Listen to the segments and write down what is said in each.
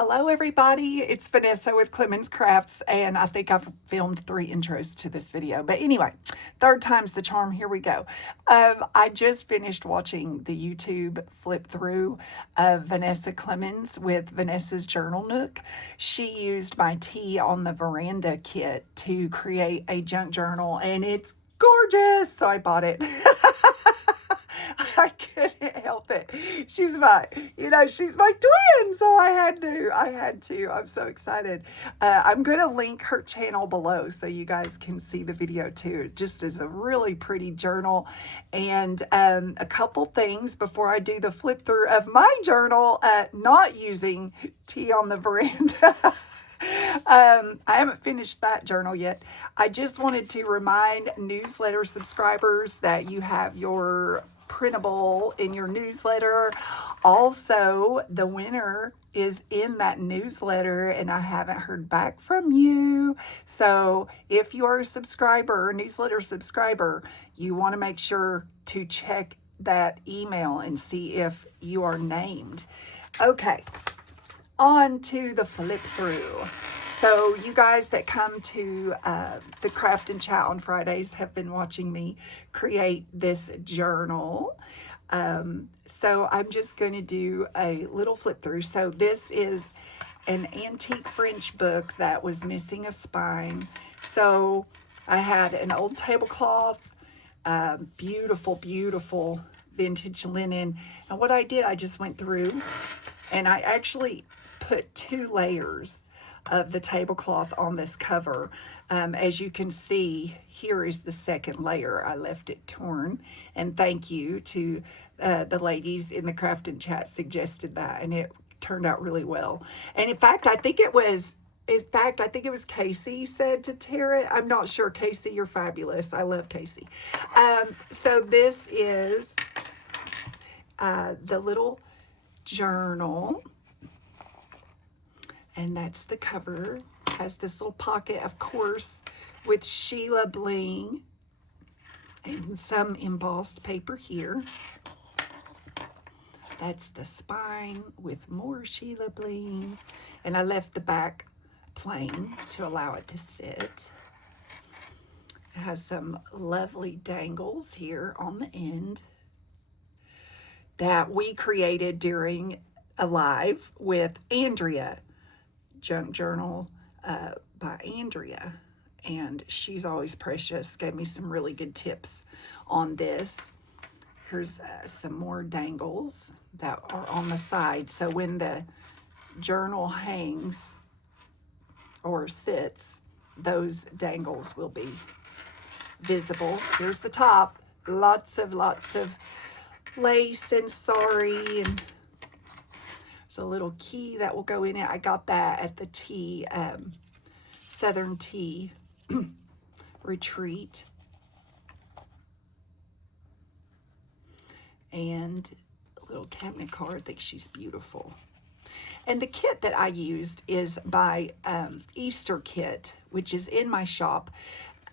Hello everybody, it's Vanessa with Clemens Crafts, and I think I've filmed 3 intros to this video. But anyway, third time's the charm, here we go. I just finished watching the YouTube flip through of Vanessa Clemens with Vanessa's Journal Nook. She used my Tea on the Veranda kit to create a junk journal, and it's gorgeous, so I bought it. I couldn't help it. She's my twin, so I had to. I'm so excited. I'm going to link her channel below so you guys can see the video too. It just is a really pretty journal. And a couple things before I do the flip through of my journal, not using Tea on the Veranda. I haven't finished that journal yet. I just wanted to remind newsletter subscribers that you have your printable in your newsletter. Also, the winner is in that newsletter and I haven't heard back from you. So if you're a subscriber, a newsletter subscriber, you want to make sure to check that email and see if you are named. Okay, on to the flip through. So you guys that come to the Craft and Chat on Fridays have been watching me create this journal. So I'm just going to do a little flip through. So this is an antique French book that was missing a spine. So I had an old tablecloth, beautiful, beautiful vintage linen. And what I did, I just went through and I actually put 2 layers of the tablecloth on this cover. As you can see, here is the second layer. I left it torn, and thank you to the ladies in the Craft and Chat suggested that, and it turned out really well. And in fact, I think it was Casey said to tear it. I'm not sure. Casey, you're fabulous. I love Casey. So this is the little journal. And that's the cover. Has this little pocket, of course, with Sheila Bling and some embossed paper here. That's the spine with more Sheila Bling. And I left the back plain to allow it to sit. It has some lovely dangles here on the end that we created during a live with Andrea. Junk journal by Andrea, and she's always precious. Gave me some really good tips on this. Here's some more dangles that are on the side, so when the journal hangs or sits, those dangles will be visible. Here's the top. Lots of lace and sari, and a little key that will go in it. I got that at the tea, Southern Tea retreat. And a little cabinet card. I think she's beautiful. And the kit that I used is by Easter Kit, which is in my shop.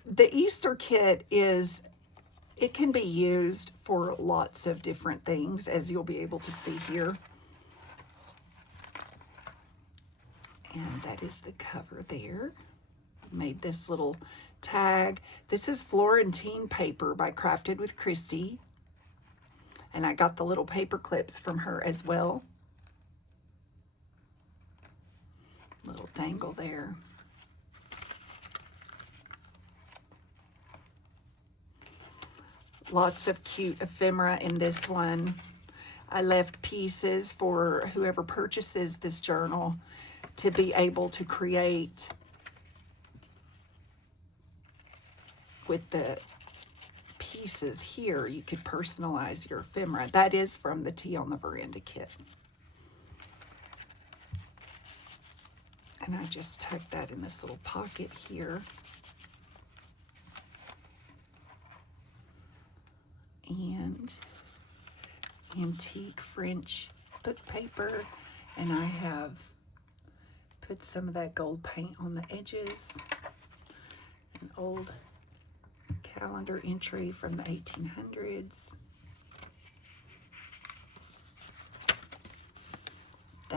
The Easter Kit it can be used for lots of different things, as you'll be able to see here. And that is the cover there. Made this little tag. This is Florentine paper by Crafted with Christy. And I got the little paper clips from her as well. Little dangle there. Lots of cute ephemera in this one. I left pieces for whoever purchases this journal to be able to create with the pieces here. You could personalize your ephemera. That is from the Tea on the Veranda kit. And I just tucked that in this little pocket here. And antique French book paper. And I have put some of that gold paint on the edges. An old calendar entry from the 1800s.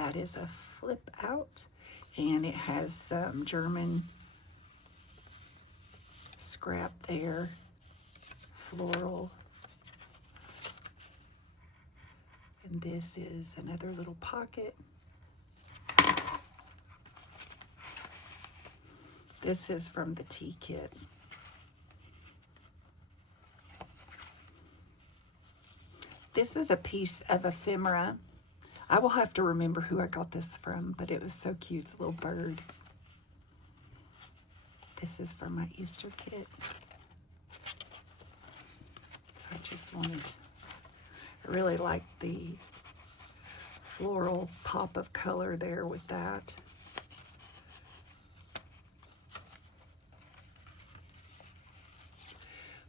that is a flip out, and it has some German scrap there, floral. And this is another little pocket. This is from the tea kit. This is a piece of ephemera. I will have to remember who I got this from, but it was so cute. It's a little bird. This is from my Easter kit. I just wanted, I really like the floral pop of color there with that.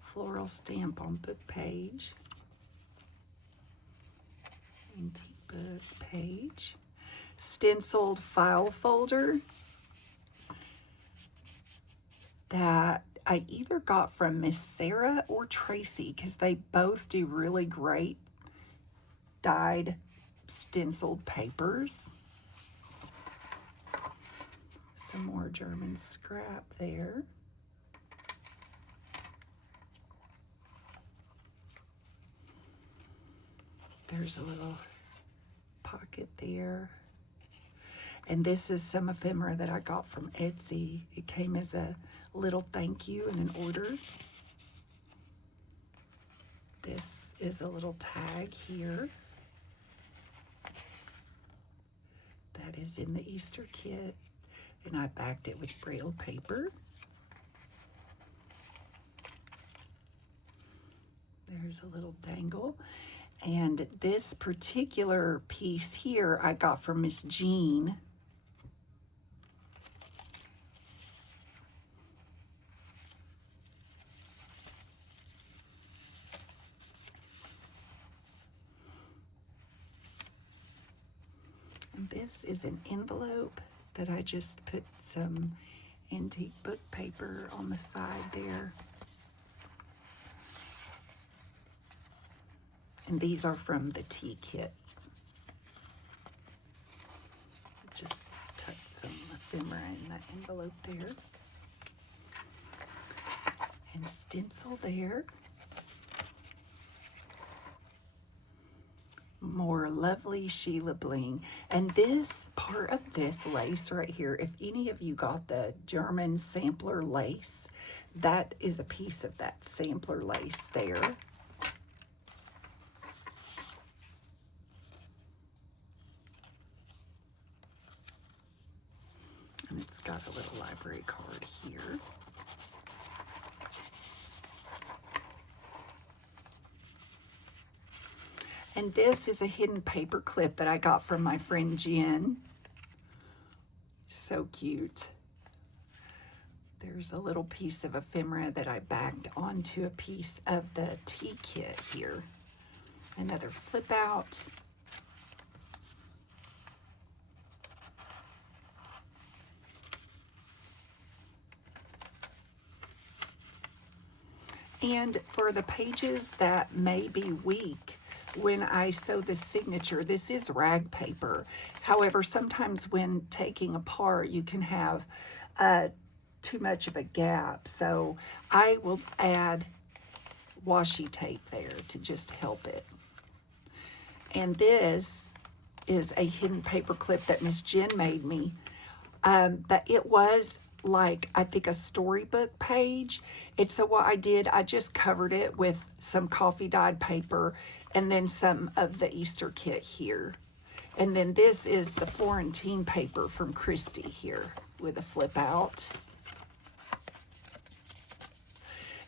Floral stamp on book page. Antique book page. Stenciled file folder that I either got from Miss Sarah or Tracy, because they both do really great dyed stenciled papers. Some more German scrap there. There's a little pocket there. And this is some ephemera that I got from Etsy. It came as a little thank you in an order. This is a little tag here. That is in the Easter kit. And I backed it with Braille paper. There's a little dangle. And this particular piece here I got from Miss Jean. And this is an envelope that I just put some antique book paper on the side there. And these are from the tea kit. Just tuck some ephemera in that envelope there. And stencil there. More lovely Sheila Bling. And this part of this lace right here, if any of you got the German sampler lace, that is a piece of that sampler lace there. And it's got a little library card here. And this is a hidden paper clip that I got from my friend Jen. So cute. There's a little piece of ephemera that I backed onto a piece of the tea kit here. Another flip out. And for the pages that may be weak, when I sew the signature, this is rag paper. However, sometimes when taking apart, you can have too much of a gap. So I will add washi tape there to just help it. And this is a hidden paper clip that Miss Jen made me. But it was like, I think, a storybook page. And so what I did, I just covered it with some coffee dyed paper and then some of the Easter kit here. And then this is the Florentine paper from Christy here with a flip out.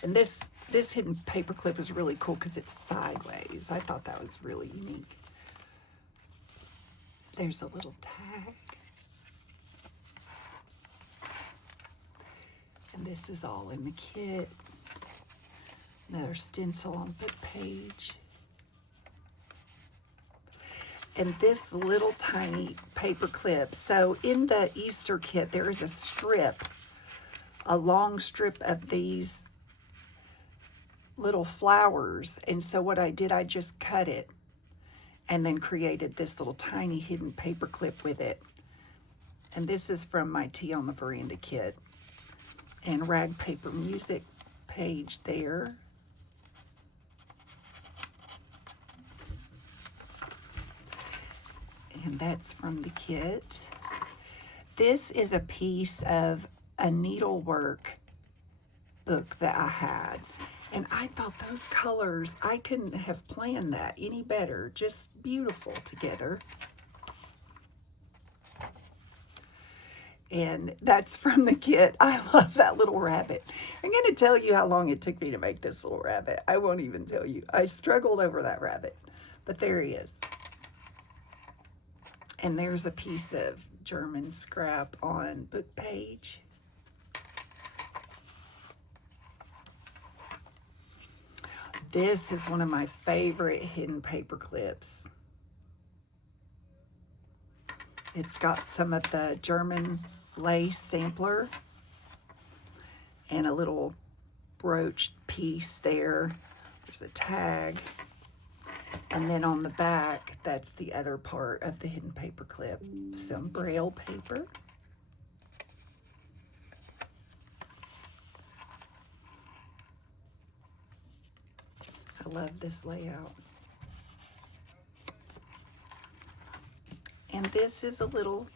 And this hidden paper clip is really cool because it's sideways. I thought that was really unique. There's a little tag. And this is all in the kit. Another stencil on book page. And this little tiny paper clip. So in the Easter kit, there is a strip, a long strip of these little flowers. And so what I did, I just cut it and then created this little tiny hidden paper clip with it. And this is from my Tea on the Veranda kit. And Rag Paper Music page there. And that's from the kit. This is a piece of a needlework book that I had. And I thought those colors, I couldn't have planned that any better. Just beautiful together. And that's from the kit. I love that little rabbit. I'm going to tell you how long it took me to make this little rabbit. I won't even tell you. I struggled over that rabbit. But there he is. And there's a piece of German scrap on book page. This is one of my favorite hidden paper clips. It's got some of the German lace sampler and a little brooch piece there. There's a tag. And then on the back, that's the other part of the hidden paper clip. Some braille paper. I love this layout. And this is a little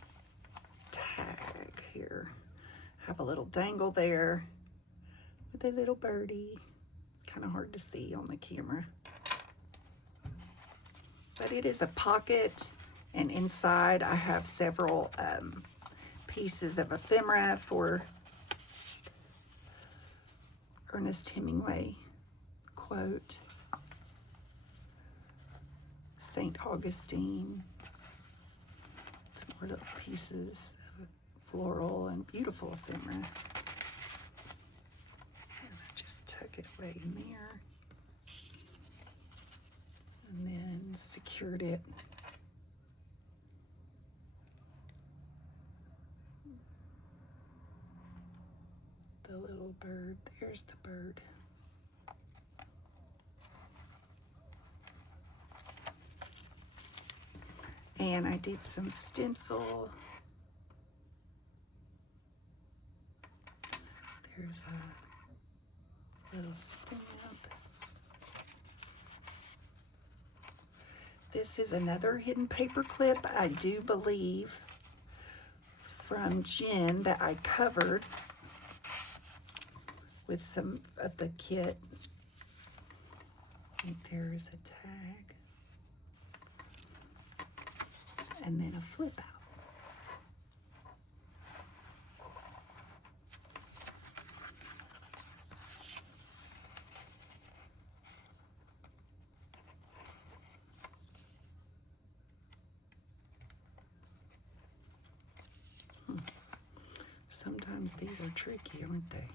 tag here. Have a little dangle there with a little birdie. Kind of hard to see on the camera. But it is a pocket, and inside I have several pieces of ephemera for Ernest Hemingway quote. St. Augustine. Some more little pieces of floral and beautiful ephemera. And I just tuck it away in there. And then secured it. The little bird, there's the bird. And I did some stencil. There's a little stamp. This is another hidden paper clip, I do believe, from Jen that I covered with some of the kit. I think there is a tag. And then a flip out. Sometimes these are tricky, aren't they?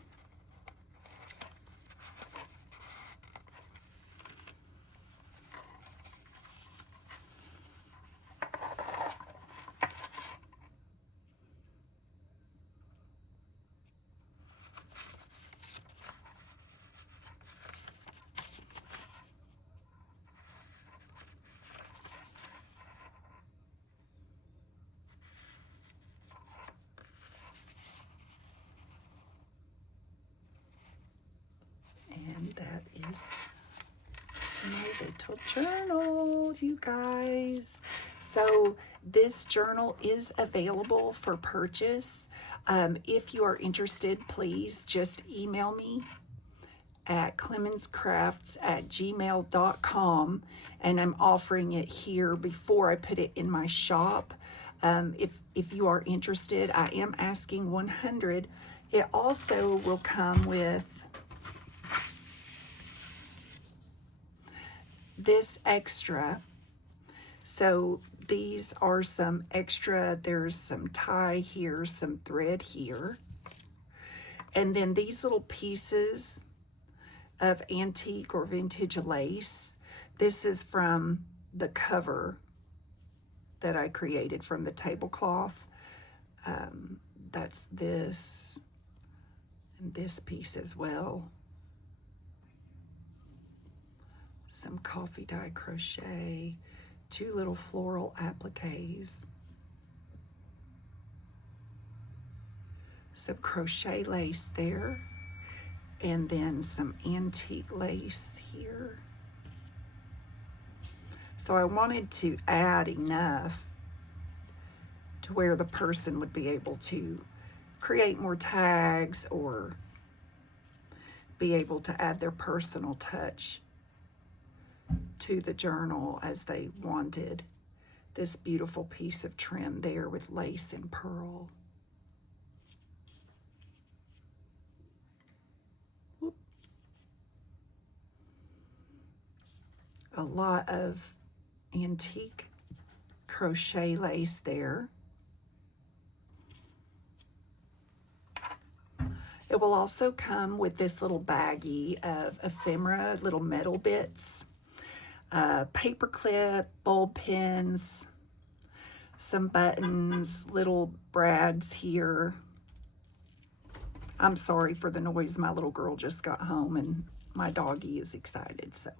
And that is my little journal, you guys. So this journal is available for purchase. If you are interested, please just email me at clemenscrafts@gmail.com, and I'm offering it here before I put it in my shop. If you are interested, I am asking 100. It also will come with this extra. So these are some extra. There's some tie here, some thread here, and then these little pieces of antique or vintage lace. This is from the cover that I created from the tablecloth. That's this and this piece as well. Some coffee dye crochet. 2 little floral appliques, some crochet lace there, and then some antique lace here. So I wanted to add enough to where the person would be able to create more tags or be able to add their personal touch to the journal as they wanted. This beautiful piece of trim there with lace and pearl. Whoop. A lot of antique crochet lace there. It will also come with this little baggie of ephemera, little metal bits, paper clip, bulb pins, some buttons, little brads here. I'm sorry for the noise. My little girl just got home and my doggie is excited, so.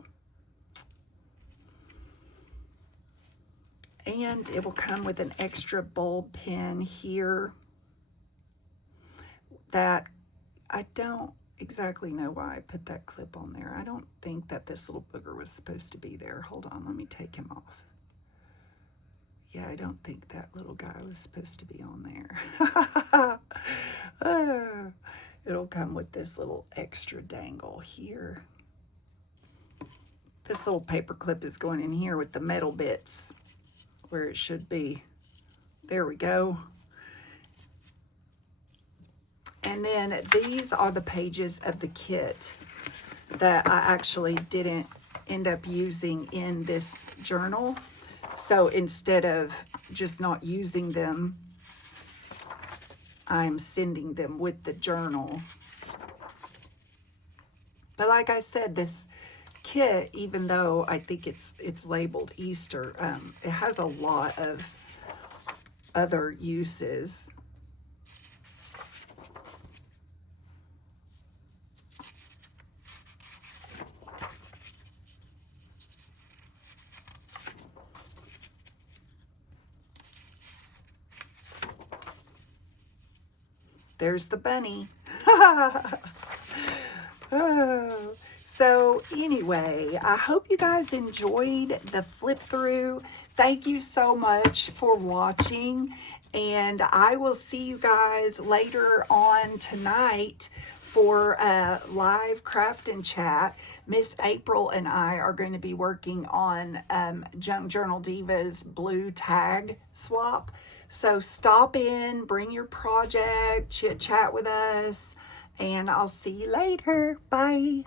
And it will come with an extra bulb pin here that I don't exactly know why I put that clip on there. I don't think that this little booger was supposed to be there. Hold on, let me take him off. Yeah, I don't think that little guy was supposed to be on there. It'll come with this little extra dangle here. This little paper clip is going in here with the metal bits where it should be. There we go. And then these are the pages of the kit that I actually didn't end up using in this journal. So instead of just not using them, I'm sending them with the journal. But like I said, this kit, even though I think it's labeled Easter, it has a lot of other uses. There's the bunny. Oh. So anyway, I hope you guys enjoyed the flip through. Thank you so much for watching, and I will see you guys later on tonight for a live craft and chat. Miss April and I are going to be working on Junk Journal Diva's blue tag swap. So stop in, bring your project, chit chat with us, and I'll see you later. Bye.